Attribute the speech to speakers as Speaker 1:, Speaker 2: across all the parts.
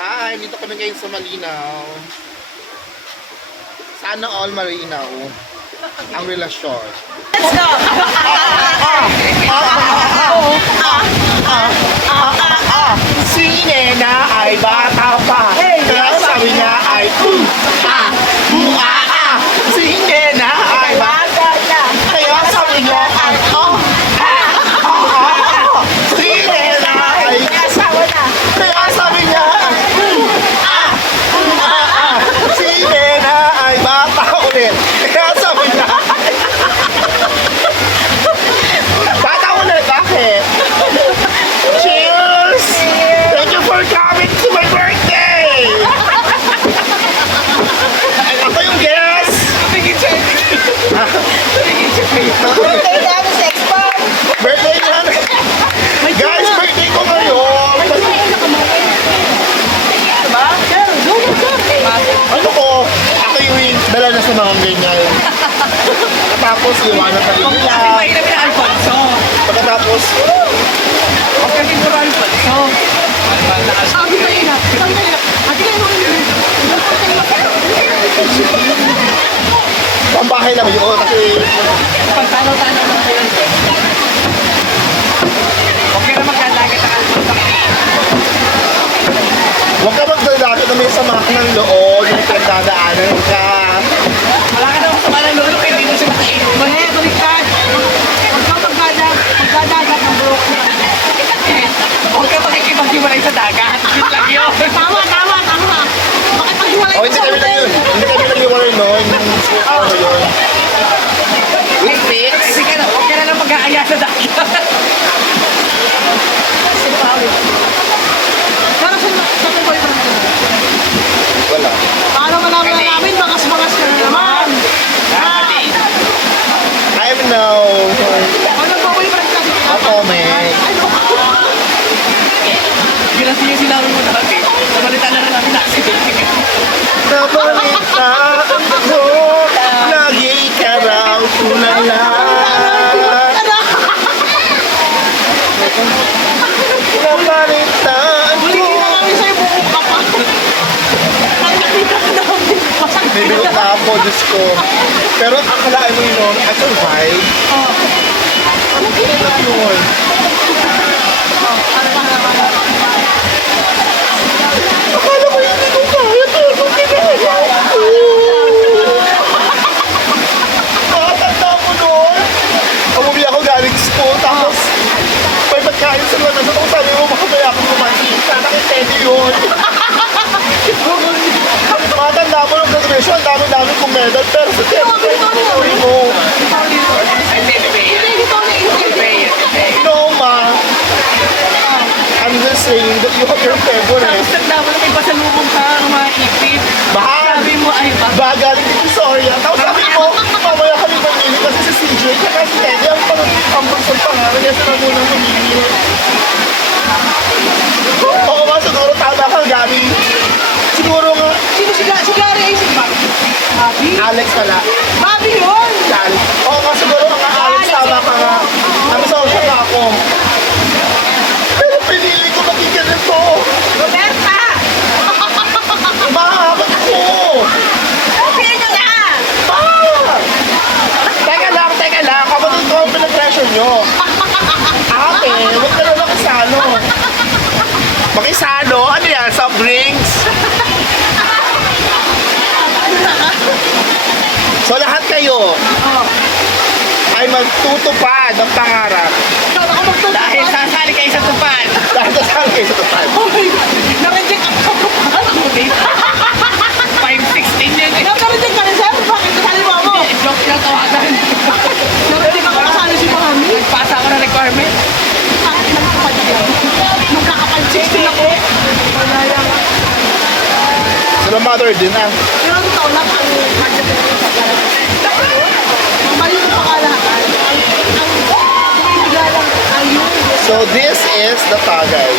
Speaker 1: Hi, dito kami ngayon sa Malinaw. Sana all malinaw ang relasyon.
Speaker 2: Let's go!
Speaker 1: Birthday
Speaker 2: namin sa expert!
Speaker 1: Birthday niya! Guys, birthday ko ngayon!
Speaker 2: Diba?
Speaker 1: Ano ko? Ako yung dala na sa mga ganyan. Tapos, iwanan ka rin nila.
Speaker 3: Mahirap na Alfonso.
Speaker 1: Pagkatapos,
Speaker 3: Huwag ka siguro Alfonso.
Speaker 2: Sabi ko yun ah! Sabi ko yun ah! Ate kayo
Speaker 1: pambahay lang yun. Kasi,
Speaker 3: Pagtanaw-tanaw lang. Huwag ka na magdadagat ang
Speaker 1: huwag ka magdalaki na may sama ka ng loob. Yung pinagdadaanan ka.
Speaker 3: Wala ka na masama ng lolo kaya hindi mo siya makain. Mahe, baliktad. Huwag ka magdadag. Magdadagat ng bro. Huwag ka makikipaghiwalay sa dagat. Yun lang yun.
Speaker 2: Tama, tama, tama! Bakit paghiwalay
Speaker 1: O,
Speaker 2: ko
Speaker 1: hindi
Speaker 2: sa
Speaker 1: kami
Speaker 2: hotel?
Speaker 1: nag Hindi kami nag-iwalay noon. Ano yun? With fix?
Speaker 3: Kasi ka na, huwag ka na lang mag-aaya sa dagat.
Speaker 2: Pero sa sa may boyfriend ko.
Speaker 1: Wala.
Speaker 2: Paano malaman na namin? Bakas-bakas ka na naman!
Speaker 1: I'm now
Speaker 2: Ano ba boyfriend ka?
Speaker 1: a comment.
Speaker 3: Yun ang siya sinabi mo dati. Nabalita na rin namin na accident.
Speaker 1: Nabalitaan ko, lagi ka raw tulala. Nabalitaan
Speaker 2: Huli
Speaker 1: ko.
Speaker 2: na namin sa'yo, bubuk ka pa. Ang nakita ka namin.
Speaker 1: May bilog na ako, Diyos ko. Pero akalaan mo yun, I survive. Ano kailangan nun? Akala mo graduation, ang dami-dami kong medal, pero sa Teddy ko, hindi mo. No, ma. I'm just saying that you have your favorite.
Speaker 3: Tapos tanda mo na may pasalubong ka ng mga ipit.
Speaker 1: Bahal!
Speaker 3: Sabi mo ay ba?
Speaker 1: Bagaling dito sa Orient. Tapos sabi ko, mamaya kami mamili kasi si CJ tsaka si Teddy ang pang ang pangsol pangalan niya sila muna mamili.
Speaker 2: Bobby?
Speaker 1: Alex pala.
Speaker 2: Bobby yun!
Speaker 1: Yan. Oo nga, siguro nga, Alex, tama ka nga. Ano sa usap na ako. Pero pinili ko maging ganito.
Speaker 2: Roberta!
Speaker 1: Bakit ko?
Speaker 2: Okay nyo na!
Speaker 1: Pa! Teka lang, teka lang. Kapatid ko ang pinag-pressure nyo. Ate, huwag ka na makisalo. Makisalo? Ano yan? Soft drinks? So lahat kayo ay magtutupad ng pangarap
Speaker 2: Ikaw ako magtutupad.
Speaker 3: Dahil sasali kayo sa tupad.
Speaker 1: dahil sa saan kayo sa tupad.
Speaker 2: Oh my God! Na-reject ako sa tupad.
Speaker 3: 516 yun. eh.
Speaker 2: Na-reject ka na sir? Bakit kasali mo ako?
Speaker 3: Joke lang tawagan.
Speaker 2: Na-reject ako kasali si Mami.
Speaker 3: Pasa ako ng requirement.
Speaker 2: Bakit nagkakapal ka yan? Magkakapal 16 ako. Wala yan.
Speaker 1: Sila mother din ah.
Speaker 2: Pero totoo lang ang budget ko sa Ko.
Speaker 1: So this is the tagay.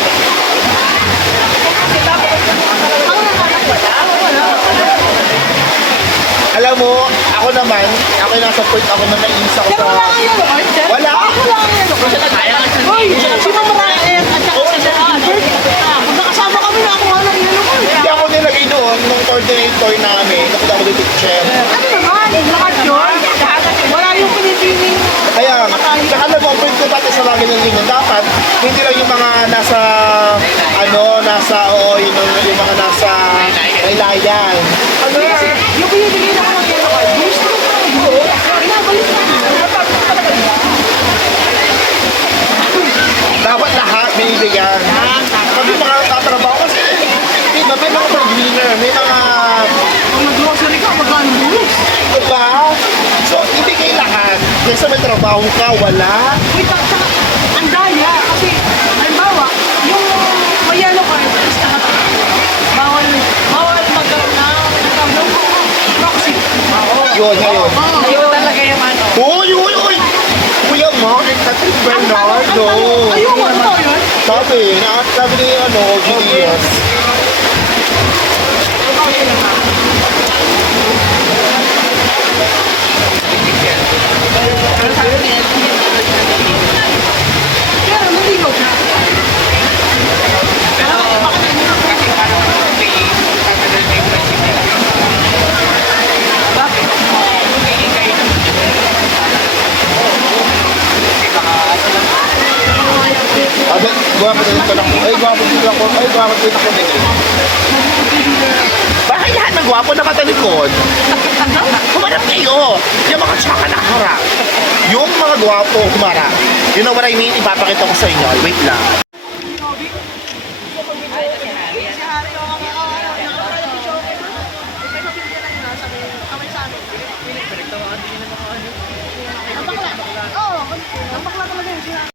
Speaker 1: Alam mo, ako naman, ako yung nasa point ako na nainis ako
Speaker 2: Pero
Speaker 1: sa...
Speaker 2: wala yan, Lord.
Speaker 1: Wala?
Speaker 2: Wala nga yan, Lord.
Speaker 3: Kaya nga
Speaker 2: Hoy, si Mama Rael at saka si Albert. Magkakasama kami na ako nga ng yun.
Speaker 1: namin, kapag ako dito chef.
Speaker 2: Ano naman? Lahat yun? Wala yung pinipiling.
Speaker 1: Kaya, tsaka nag-operate ko dati sa lagi ng lingon. Dapat, hindi lang yung mga nasa, ano, nasa, oo, yung, yung mga nasa laylayan.
Speaker 2: Ano? Yung pinibigay na ko ng yellow card, gusto ko pa yun. Inabalik na yun.
Speaker 1: Dapat lahat binibigyan. Pag yung mga katrabaho, kasi, may, may mga breadwinner, may mga,
Speaker 2: Kung mag-grocery ka, magkano bulos?
Speaker 1: diba? So, ibigay lahat. Kasi may trabaho ka, wala.
Speaker 2: Wait, at saka, ang daya. Kasi, halimbawa, yung may yellow card, is lahat. Bawal, bawal magkaroon ng mo, proxy.
Speaker 1: Yun, yun.
Speaker 3: Ayun talaga yung ano.
Speaker 1: Uy, uy, uy! Kuya Mark Catherine Bernardo.
Speaker 2: Ayun, ano ba yun?
Speaker 1: Sabi, na, sabi ni, ano, ko lang. Ay, gwapo din ako. Ay, gwapo din ako. Bakit lahat ng gwapo na matalikod? Humarap kayo. Yung mga tsaka na harap. Yung mga gwapo, humarap. You know what I mean? Ipapakita ko sa inyo. Wait lang.